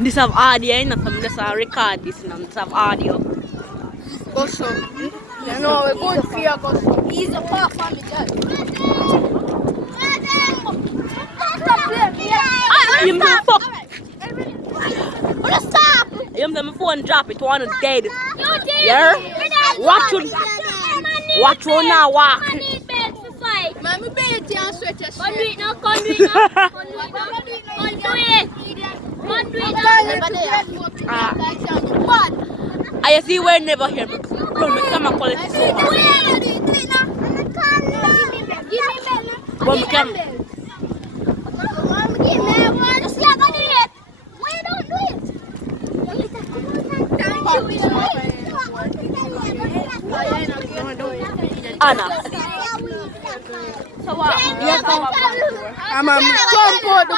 This have audio, you know, from just record this now. This have audio. Go show. You know, we're going for your go show. He's a pop on the judge. You me fuck. Stop. You me my phone drop it. One is dead. Yeah. Watch you. Watch you now walk. Man, me bed to and sweat your Come do it now, come do it now. Come do it now. Come do it. Come do it now. I see we never hear me. Run the camera quality so much. Run the camera. Anna. I'm a jump out the